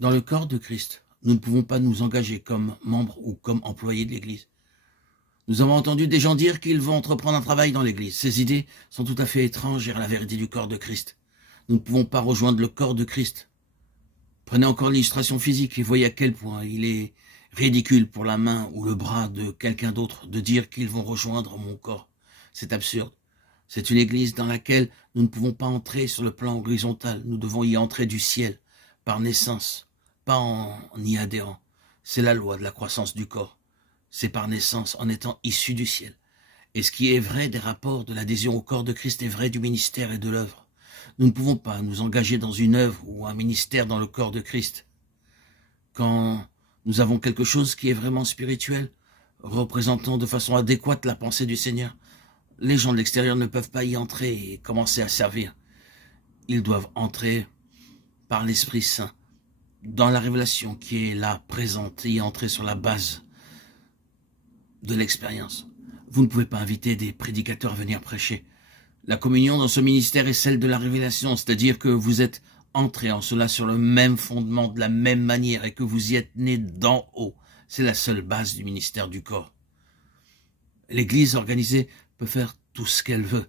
Dans le corps de Christ, nous ne pouvons pas nous engager comme membres ou comme employés de l'Église. Nous avons entendu des gens dire qu'ils vont entreprendre un travail dans l'Église. Ces idées sont tout à fait étrangères à la vérité du corps de Christ. Nous ne pouvons pas rejoindre le corps de Christ. Prenez encore l'illustration physique et voyez à quel point il est ridicule pour la main ou le bras de quelqu'un d'autre de dire qu'ils vont rejoindre mon corps. C'est absurde. C'est une église dans laquelle nous ne pouvons pas entrer sur le plan horizontal. Nous devons y entrer du ciel, par naissance, pas en y adhérant. C'est la loi de la croissance du corps. C'est par naissance, en étant issu du ciel. Et ce qui est vrai des rapports de l'adhésion au corps de Christ est vrai du ministère et de l'œuvre. Nous ne pouvons pas nous engager dans une œuvre ou un ministère dans le corps de Christ. Quand nous avons quelque chose qui est vraiment spirituel, représentant de façon adéquate la pensée du Seigneur, les gens de l'extérieur ne peuvent pas y entrer et commencer à servir. Ils doivent entrer par l'Esprit Saint, dans la révélation qui est là, présente, et y entrer sur la base de l'expérience. Vous ne pouvez pas inviter des prédicateurs à venir prêcher. La communion dans ce ministère est celle de la révélation, c'est-à-dire que vous êtes entrés en cela sur le même fondement, de la même manière, et que vous y êtes nés d'en haut. C'est la seule base du ministère du corps. L'Église organisée peut faire tout ce qu'elle veut,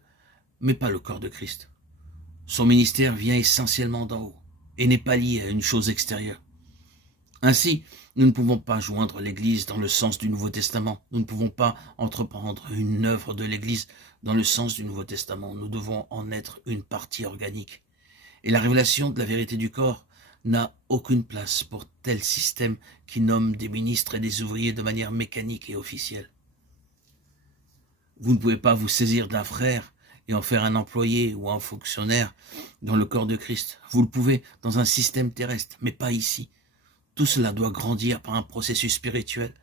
mais pas le corps de Christ. Son ministère vient essentiellement d'en haut, et n'est pas lié à une chose extérieure. Ainsi, nous ne pouvons pas joindre l'Église dans le sens du Nouveau Testament. Nous ne pouvons pas entreprendre une œuvre de l'Église dans le sens du Nouveau Testament. Nous devons en être une partie organique. Et la révélation de la vérité du corps n'a aucune place pour tel système qui nomme des ministres et des ouvriers de manière mécanique et officielle. Vous ne pouvez pas vous saisir d'un frère et en faire un employé ou un fonctionnaire dans le corps de Christ. Vous le pouvez dans un système terrestre, mais pas ici. Tout cela doit grandir par un processus spirituel.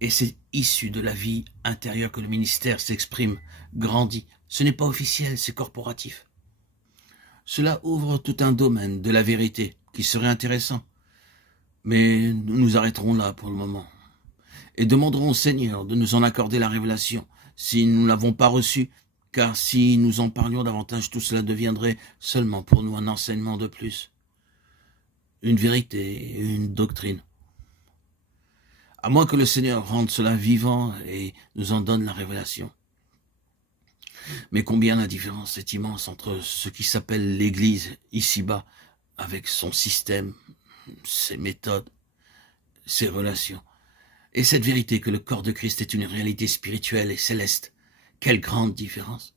Et c'est issu de la vie intérieure que le ministère s'exprime, grandit. Ce n'est pas officiel, c'est corporatif. Cela ouvre tout un domaine de la vérité qui serait intéressant. Mais nous nous arrêterons là pour le moment. Et demanderons au Seigneur de nous en accorder la révélation si nous ne l'avons pas reçue, car si nous en parlions davantage, tout cela deviendrait seulement pour nous un enseignement de plus. Une vérité, une doctrine. À moins que le Seigneur rende cela vivant et nous en donne la révélation. Mais combien la différence est immense entre ce qui s'appelle l'Église ici-bas, avec son système, ses méthodes, ses relations, et cette vérité que le corps de Christ est une réalité spirituelle et céleste. Quelle grande différence!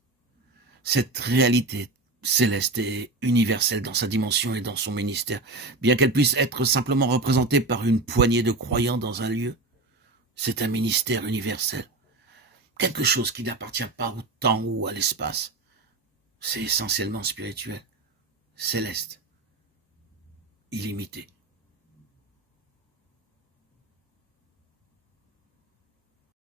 Cette réalité céleste et universelle dans sa dimension et dans son ministère, bien qu'elle puisse être simplement représentée par une poignée de croyants dans un lieu, c'est un ministère universel. Quelque chose qui n'appartient pas au temps ou à l'espace. C'est essentiellement spirituel, céleste, illimité.